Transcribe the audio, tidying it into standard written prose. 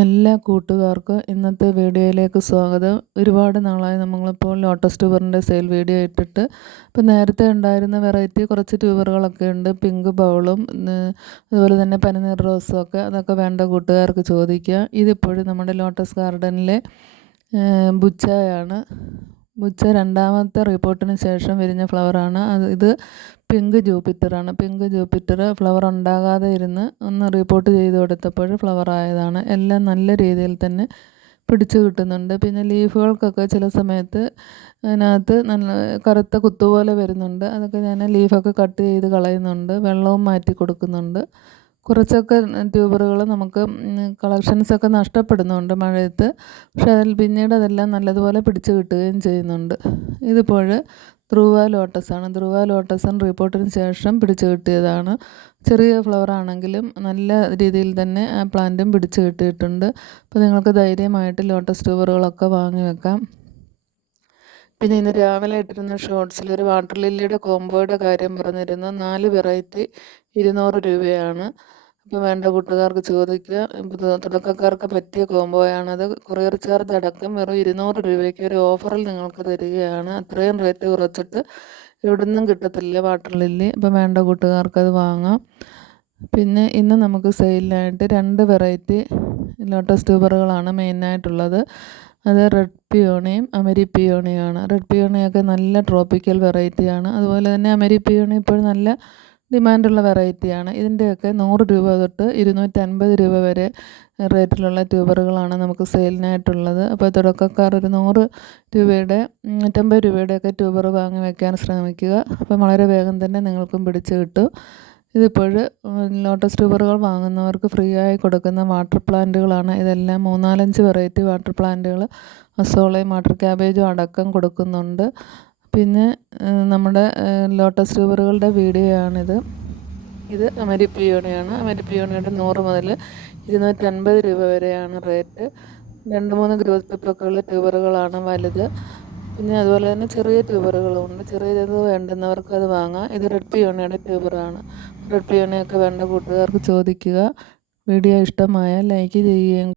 എല്ലാ കൂട്ടുകാർക്കും ഇന്നത്തെ വീഡിയോയിലേക്ക് സ്വാഗതം. ഒരുപാട് നാളായി നമ്മളിപ്പോൾ ലോട്ടസ് ട്യൂബറിൻ്റെ സെയിൽ വീഡിയോ ഇട്ടിട്ട്. ഇപ്പോൾ നേരത്തെ ഉണ്ടായിരുന്ന വെറൈറ്റി കുറച്ച് ട്യൂബറുകളൊക്കെ ഉണ്ട്, പിങ്ക് ബൗളും അതുപോലെ തന്നെ പനിനീർ റോസും ഒക്കെ. അതൊക്കെ വേണ്ട കൂട്ടുകാർക്ക് ചോദിക്കുക. ഇതിപ്പോഴും നമ്മുടെ ലോട്ടസ് ഗാർഡനിലെ ബുച്ചായാണ്. ബുച്ച രണ്ടാമത്തെ റിപ്പോർട്ടിന് ശേഷം വിരിഞ്ഞ ഫ്ലവറാണ്. ഇത് പിങ്ക് ജൂപ്പിറ്ററാണ്. പിങ്ക് ജൂപ്പിറ്റർ ഫ്ലവർ ഉണ്ടാകാതെ ഇരുന്ന് ഒന്ന് റിപ്പോർട്ട് ചെയ്ത് കൊടുത്തപ്പോൾ ഫ്ലവർ ആയതാണ്. എല്ലാം നല്ല രീതിയിൽ തന്നെ പിടിച്ചു കിട്ടുന്നുണ്ട്. പിന്നെ ലീഫുകൾക്കൊക്കെ ചില സമയത്ത് അതിനകത്ത് നല്ല കറുത്ത കുത്തുപോലെ വരുന്നുണ്ട്. അതൊക്കെ ഞാൻ ലീഫൊക്കെ കട്ട് ചെയ്ത് കളയുന്നുണ്ട്, വെള്ളവും മാറ്റി കൊടുക്കുന്നുണ്ട്. കുറച്ചൊക്കെ ട്യൂബറുകൾ നമുക്ക് കളക്ഷൻസൊക്കെ നഷ്ടപ്പെടുന്നുണ്ട് മഴയത്ത്. പക്ഷേ പിന്നീട് അതെല്ലാം നല്ലതുപോലെ പിടിച്ചു കിട്ടുകയും ചെയ്യുന്നുണ്ട്. ഇതിപ്പോൾ ധ്രുവ ലോട്ടസാണ്. ധ്രുവ ലോട്ടസൻ റിപ്പോർട്ടിന് ശേഷം പിടിച്ചു കിട്ടിയതാണ്. ചെറിയ ഫ്ലവർ ആണെങ്കിലും നല്ല രീതിയിൽ തന്നെ ആ പ്ലാന്റും പിടിച്ചു കിട്ടിയിട്ടുണ്ട്. അപ്പോൾ നിങ്ങൾക്ക് ധൈര്യമായിട്ട് ലോട്ടസ് ട്യൂബറുകളൊക്കെ വാങ്ങി വെക്കാം. പിന്നെ ഇന്ന് രാവിലെ ഇട്ടിരുന്ന ഷോർട്സിൽ ഒരു വാട്ടർ ലില്ലിയുടെ കോംബോയുടെ കാര്യം പറഞ്ഞിരുന്നു. 4 വെറൈറ്റി 200 രൂപയാണ്. അപ്പോൾ വേണ്ട കൂട്ടുകാർക്ക് ചോദിക്കുക. തുടക്കക്കാർക്ക് പറ്റിയ കോംബോയാണത്. കൊറിയർ ചാർജ് അടക്കം വെറും 200 രൂപയ്ക്ക് ഒരു ഓഫറിൽ നിങ്ങൾക്ക് തരികയാണ്. അത്രയും റേറ്റ് കുറച്ചിട്ട് എവിടുന്നും കിട്ടത്തില്ല വാട്ടർ ലില്ലി. അപ്പോൾ വേണ്ട കൂട്ടുകാർക്ക് അത് വാങ്ങാം. പിന്നെ ഇന്ന് നമുക്ക് സെയിലിനായിട്ട് 2 വെറൈറ്റി ലോട്ടസ് ട്യൂബറുകളാണ് മെയിനായിട്ടുള്ളത്. അത് റെഡ് പിയോണിയും അമരി പിയോണിയുമാണ്. റെഡ് പിയോണിയൊക്കെ നല്ല ട്രോപ്പിക്കൽ വെറൈറ്റിയാണ്. അതുപോലെ തന്നെ അമരി പിയോണി ഇപ്പോൾ നല്ല ഡിമാൻഡുള്ള വെറൈറ്റിയാണ്. ഇതിൻ്റെയൊക്കെ 100 രൂപ തൊട്ട് 250 രൂപ വരെ റേറ്റിലുള്ള ട്യൂബറുകളാണ് നമുക്ക് സെയിലിനായിട്ടുള്ളത്. അപ്പോൾ തുടക്കക്കാർ ഒരു 100 രൂപയുടെ 150 രൂപയുടെയൊക്കെ ട്യൂബർ വാങ്ങി വയ്ക്കാൻ ശ്രമിക്കുക. അപ്പം വളരെ വേഗം തന്നെ നിങ്ങൾക്കും പിടിച്ച് കിട്ടും. ഇതിപ്പോൾ ലോട്ടസ് ട്യൂബറുകൾ വാങ്ങുന്നവർക്ക് ഫ്രീ ആയി കൊടുക്കുന്ന വാട്ടർ പ്ലാന്റുകളാണ് ഇതെല്ലാം. 3-4 വെറൈറ്റി വാട്ടർ പ്ലാന്റുകൾ അസോളയും വാട്ടർ ക്യാബേജും അടക്കം കൊടുക്കുന്നുണ്ട്. പിന്നെ നമ്മുടെ ലോട്ടസ് ട്യൂബറുകളുടെ വീഡിയോ ആണിത്. ഇത് അമരി പിയോണിയാണ്. അമരി പിയോണിയുടെ 100 മുതൽ 250 രൂപ വരെയാണ് റേറ്റ്. 2-3 ഗ്രോത്ത് പെപ്പൊക്കെയുള്ള ട്യൂബറുകളാണ് വലുത്. പിന്നെ അതുപോലെ തന്നെ ചെറിയ ട്യൂബറുകളുമുണ്ട്. ചെറിയത് വേണ്ടുന്നവർക്ക് അത് വാങ്ങാം. ഇത് റെഡ് പിയോണിയുടെ ട്യൂബറാണ്. റെഡ് പിയോണിയൊക്കെ വേണ്ട കൂട്ടുകാർക്ക് ചോദിക്കുക. വീഡിയോ ഇഷ്ടമായാൽ ലൈക്ക് ചെയ്യുകയും